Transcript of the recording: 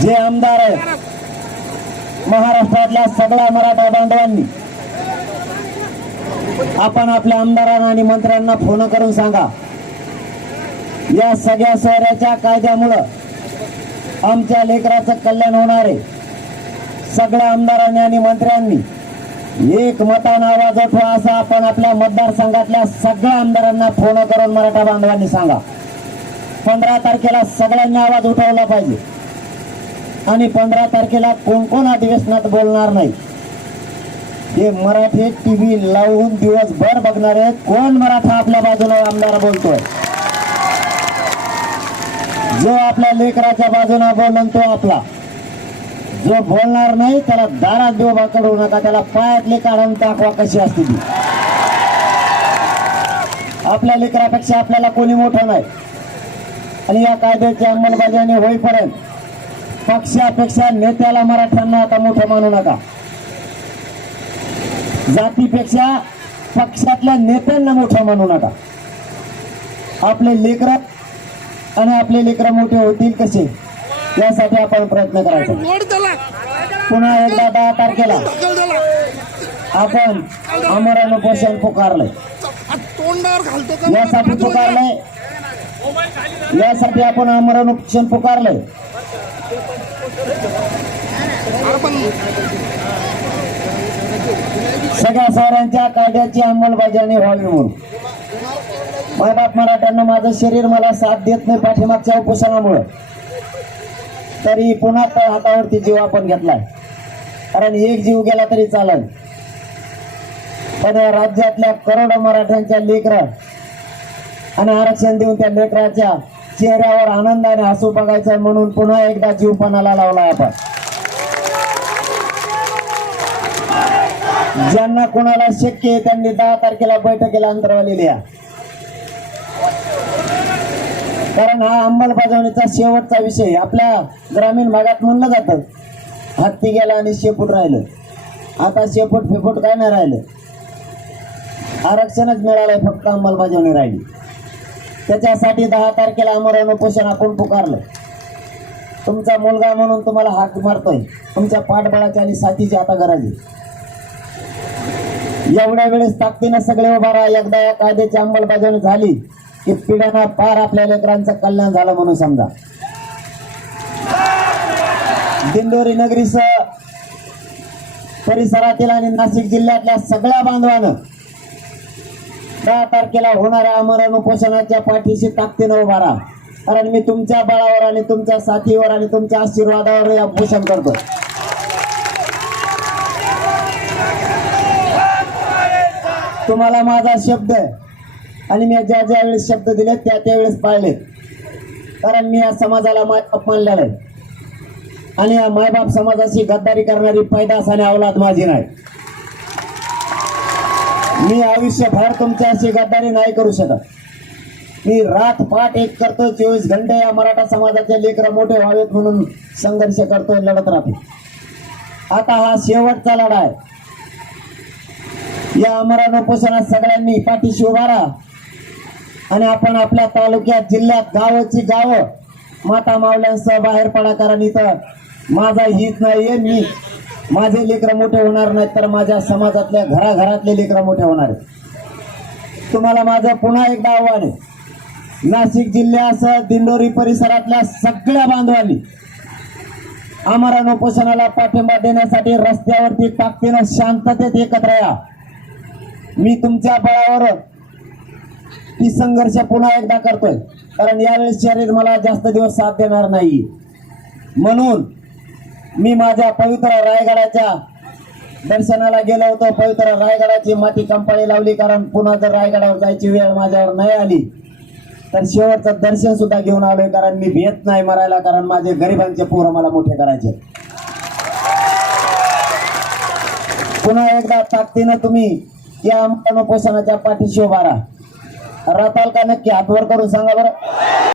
जे आमदार आहेत महाराष्ट्रातल्या सगळ्या मराठा बांधवांनी आपण आपल्या आमदारांना आणि मंत्र्यांना फोन करून सांगा, या सगळ्या सोयऱ्याच्या कायद्यामुळं आमच्या लेकराचं कल्याण होणार आहे. सगळ्या आमदारांनी आणि मंत्र्यांनी एक मतानं आवाज उठवा असं आपण आपल्या मतदारसंघातल्या सगळ्या आमदारांना फोन करून मराठा बांधवांनी सांगा. 15 तारखेला सगळ्यांनी आवाज उठवला पाहिजे आणि 15 तारखेला कोण कोण अधिवेशनात बोलणार नाही हे मराठी टीव्ही लावून दिवसभर बघणार आहेत. कोण मराठा आपल्या बाजूला आमदार बोलतोय, जो आपल्या लेकराच्या बाजूने बोलून तो आपला, जो बोलणार नाही त्याला दारात देवा करू नका, त्याला पायातले काढून टाकवा कशी असते ती. आपल्या लेकरापेक्षा आपल्याला कोणी मोठं नाही आणि या कायद्याची अंमलबजावणी होईपर्यंत पक्षापेक्षा नेत्याला मराठ्यांना आता मोठं मानू नका. जातीपेक्षा पक्षातल्या नेत्यांना मोठं मानू नका. आपले लेकर आणि आपले लेकर मोठे होतील कसे यासाठी आपण प्रयत्न करायचा. पुन्हा एकदा 10 तारखेला आपण आमरण उपोषण पुकारलंय. यासाठी आपण आमरण उपोषण पुकारलंय. सगळ्या सोयऱ्यांच्या कायद्याची अंमलबजावणी व्हावी म्हणून. मायबाप मराठ्यांना माझं शरीर मला साथ देत नाही पाठीमागच्या उपोषणामुळे, तरी पुन्हा हातावरती जीव आपण घेतलाय. कारण एक जीव गेला तरी चालेल, पण या राज्यातल्या करोडो मराठ्यांच्या लेकरं आणि आरक्षण देऊन त्या लेकराच्या चेहऱ्यावर आनंदाने हसू बघायचं म्हणून पुन्हा एकदा जीव पणाला लावला आपण. ज्यांना कोणाला शक्य आहे त्यांनी 10 तारखेला बैठकीला अंतरवाली लिहा. कारण हा अंमलबजावणीचा शेवटचा विषय. आपल्या ग्रामीण भागात म्हणलं जातं हत्ती गेला आणि शेपूट राहिलं. आता शेपूट फिपूट काय नाही राहिलं, आरक्षणच मिळालंय, फक्त अंमलबजावणी राहिली. त्याच्यासाठी 10 तारखेला आमरण उपोषण आपण पुकारलं. तुमचा मुलगा म्हणून तुम्हाला हाक मारतोय, तुमच्या पाठबळाची आणि साथीची आता गरज आहे. एवढ्या वेळेस ताकदीनं सगळे उभा राहा. एकदा या कायद्याची अंमलबजावणी झाली की पिढ्यांना पार आपल्या लेकरांचं कल्याण झालं म्हणून समजा. दिंडोरी नगरीसह परिसरातील आणि नाशिक जिल्ह्यातल्या सगळ्या बांधवानं 10 तारखेला होणाऱ्या आमरण उपोषणाच्या पाठीशी ताकदीनं उभा राहा. कारण मी तुमच्या बळावर आणि तुमच्या साथीवर आणि तुमच्या आशीर्वादावर हे उपोषण करतो. तुम्हाला माझा शब्द आहे आणि मी ज्या ज्या वेळेस शब्द दिले त्या त्यावेळेस पाळले. कारण मी या समाजाला मायबाप मानलेला आहे आणि या मायबाप समाजाशी गद्दारी करणारी पैदास आणि अवलाद माझी नाही. मी आयुष्यभर तुमच्याशी गद्दारी नाही करू शकत. मी रात पाठ एक करतो, 24 घंटे या मराठा समाजाचे लेकरं मोठे व्हावेत म्हणून संघर्ष करतोय, लढत राहतो. आता हा शेवटचा लढा आहे. या आमरण उपोषणात सगळ्यांनी पाठीशी उभा राहा आणि आपण आपल्या तालुक्यात जिल्ह्यात गावाची गावं माता मावल्यांसह बाहेर पडा. कारण इथं माझा हित नाहीये. मी माझे लेकरं मोठे होणार नाहीत तर माझ्या समाजातल्या घराघरातले लेकरं मोठे होणार आहेत. तुम्हाला माझं पुन्हा एकदा आव्हान आहे, नाशिक जिल्ह्यासह दिंडोरी परिसरातल्या सगळ्या बांधवांनी आमरण उपोषणाला पाठिंबा देण्यासाठी रस्त्यावरती ताकदीनं शांततेत एकत्र या. मी तुमच्या बळावर ही संघर्ष पुन्हा एकदा करतोय. कारण यावेळेस शरीर मला जास्त दिवस साथ देणार नाही. म्हणून मी माझ्या पवित्र रायगडाच्या दर्शनाला गेलो होतो. पवित्र रायगडाची माती कंपाळी लावली. कारण पुन्हा जर रायगडावर जायची वेळ माझ्यावर नाही आली तर शेवटचं दर्शन सुद्धा घेऊन आलोय. कारण मी भेट नाही मरायला, कारण माझे गरिबांचे पोरं मला मोठे करायचे. पुन्हा एकदा ताकदीनं तुम्ही या आमरण उपोषणाच्या पाठीशी उभा राहा. राहताल का? नक्की हात वर करून सांगा बरं.